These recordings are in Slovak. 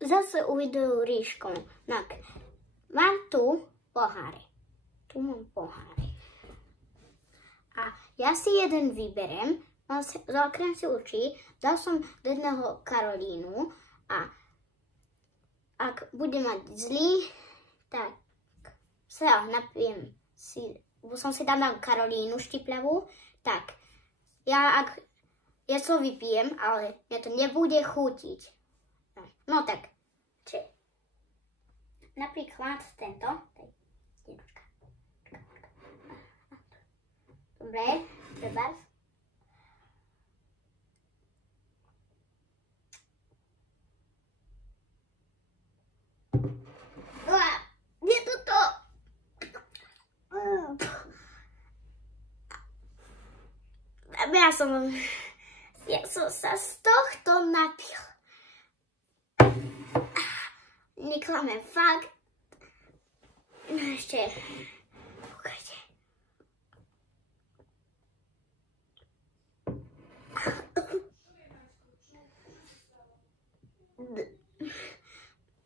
zase uvidel rýžkou. Tak, mám tu poháre. Tu mám poháre. A ja si jeden vyberem, zakriem si oči, dal som do jedného Karolínu a ak bude mať zlý, tak sa napijem si, bo som si tam dal Karolínu štipľavú, tak ja to vypijem, ale mňa to nebude chutiť. No tak, napríklad tento. Dobre, trebárs. Je toto. Ja som sa z tohto napil. Neklamem, fakt. Ešte. Ukážte.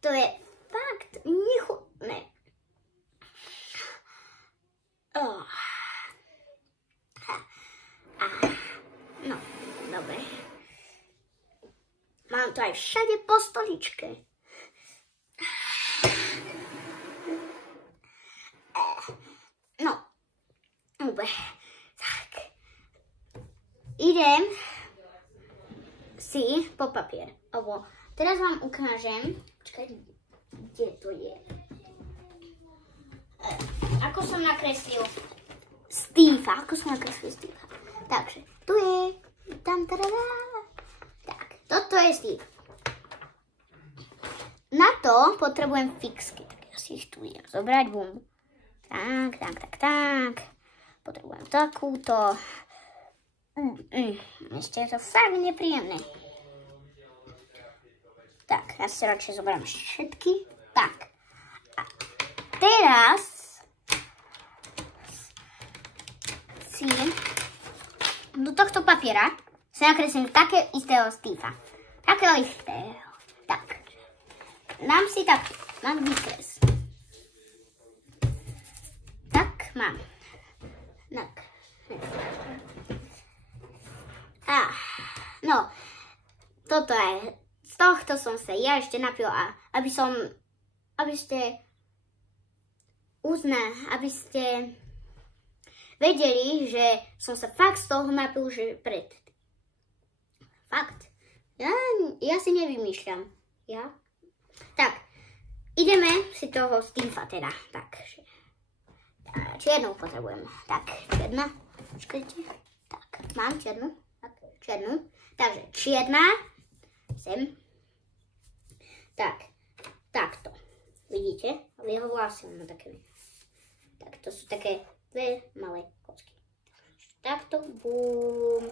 To je fakt nechutné. No, dobre. Mám to aj všade po stoličke. No, dobre. Tak. Idem si po papier. Alebo teraz vám ukážem. Počkaj, kde to je? Ako som nakreslil Steva. Takže, tu je. Tam, tadadá. Tak, toto je Steve. Na to potrebujem fixky. Tak ja si ich tu idem zobrať. Bum. Tak. Potrebujem takúto. Ešte je to fakt nepríjemné. Tak, ja si radšej zoberiem všetky. Tak. A teraz si do tohto papiera si nakreslím také istého Steva. Takého istého. Tak. Mám si taký. Mám výkres. Tak, mám. Tak. No. Toto je. Z tohto som sa ja ešte napil a aby ste vedeli, že som sa fakt z toho napil, že Fakt. Ja si nevymýšľam. Ja? Tak. Ideme si toho Steva teda. Tak. Čiernu potrebujem. Tak, čierna. Počkajte. Tak, mám čiernu. Tak, čiernu. Takže, čierna. Sem. Tak, takto. Vidíte? Ale jeho vlasy mám také. Tak, to sú také dve malé kocky. Takto, bum.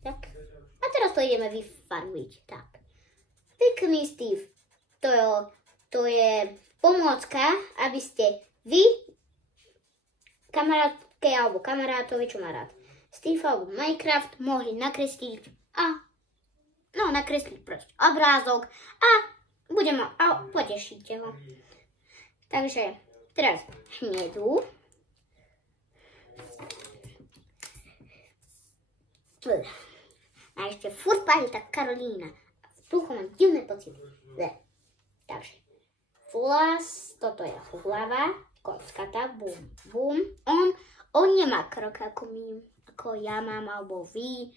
Tak. A teraz to ideme vyfarbiť. Tak. Pekný Steve. To je pomôcka, aby ste vy, kamarátke alebo kamarátovi, čo má rád Steve alebo Minecraft, mohli nakresliť nakresliť proste obrázok a potešíte ho. Takže teraz hnedu. A ešte furt páli tá Karolína. V duchu mám divné pocity. Takže vlas, toto je hlava, kockata, bum, bum. On nemá krok ako ja mám, alebo vy.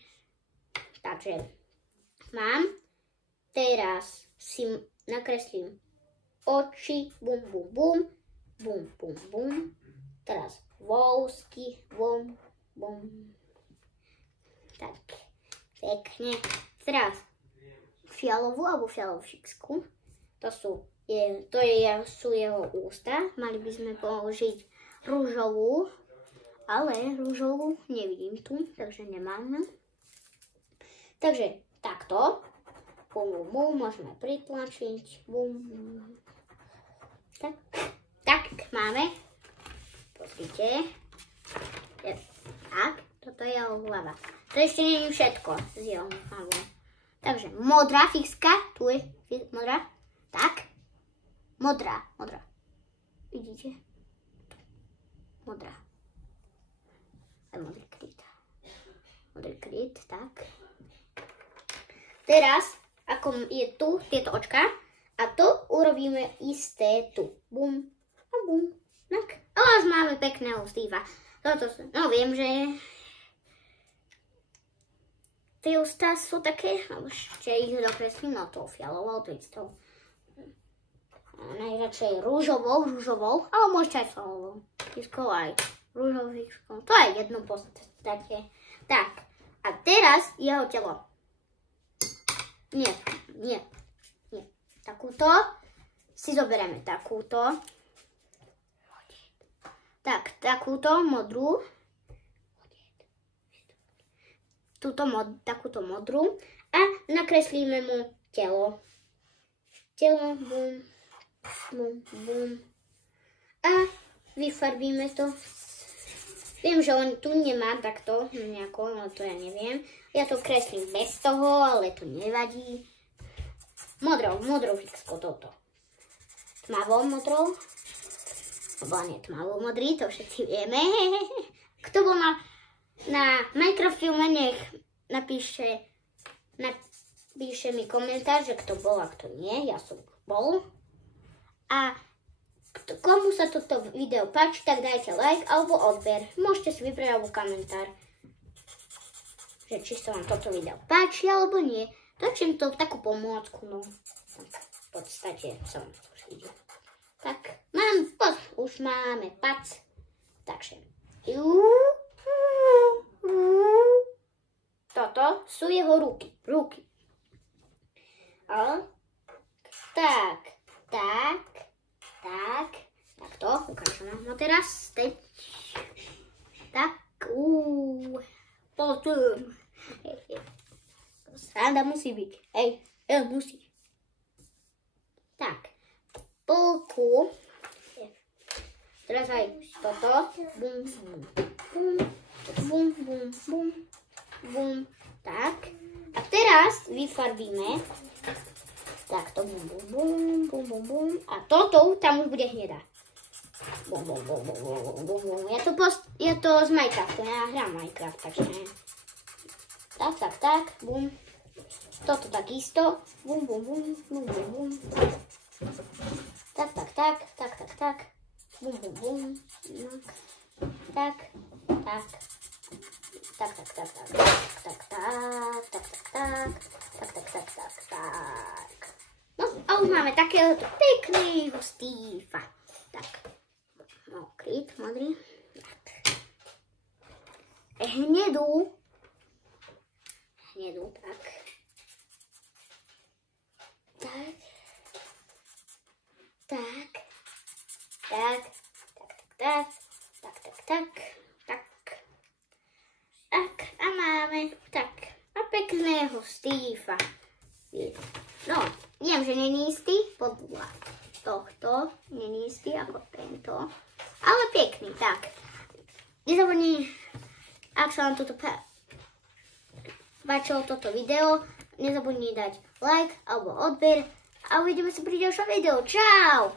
Takže teraz si nakreslím oči, bum, bum, bum, bum, bum, bum. Teraz vousky, bum, bum. Tak, pekne. Teraz fialovú alebo fialovú fixku. To sú jeho ústa. Mali by sme použiť rúžovú, ale rúžovú nevidím tu, takže nemáme. Takže takto. Bum, bum, bum, môžeme pritlačiť. Bum. Tak máme. Pozrite. Tak, toto je jeho hlava. To ešte nie je všetko z jeho hlavou. Takže modrá fixka, tu je modrá. Modrá. Vidíte? Modrá. A modrý kryt, tak. Teraz, ako je tu tieto očka, a tu urobíme isté tu. Bum a bum. Tak. A už máme pekného Steva. No viem, že tie ústa sú také, ešte ich dokreslím, no to fialovou, to istou. Najradšej rúžovou, ale môžete aj fialovou. Tiskou aj rúžovou. To je jedno podstate. Tak, a teraz jeho telo. Nie. Takúto. Si zoberieme takúto. Tak, takúto modrú. Takúto modrú. A nakreslíme mu telo. Bum. A vyfarbíme to. Viem, že on tu nemá takto nejako, no to ja neviem. Ja to kreslím bez toho, ale to nevadí. Modrou fixkou toto. Tmavou modrou. Lebo nie tmavou modrý, to všetci vieme. Kto bol na Minecraft filme, nech napíše mi komentár, že kto bol a kto nie. Ja som bol. A komu sa toto video páči, tak dajte like alebo odber. Môžete si vybrať alebo komentár, že či sa vám toto video páči alebo nie. Točím to v takú pomôcku, no. V podstate som už videl. Tak, už máme pac. Takže. Toto sú jeho ruky. A takto, ukážem vám ho teraz, teď, tak, potom, sranda musí byť, musí, tak, polku, teraz aj toto, bum, tak, a teraz vyfarbíme, takto, bum, a toto tam už bude hnedá. Bum. Je to z Minecraftu, ja hrám Minecraft, takže tak, bum. Toto takisto, bum. Tak, bum. Tak. No a už máme takéhoto pekného Steva. Tak, no kryt, modrý. Hnedú, tak. A máme tak. A pekného Steva. No, viem, že není istý podľa tohto. Není istý ako tento. Ale pekný, tak. Nezabudni, ak sa vám toto páčilo toto video, nezabudni dať like alebo odber a uvidíme sa pri ďalšom videu. Čau!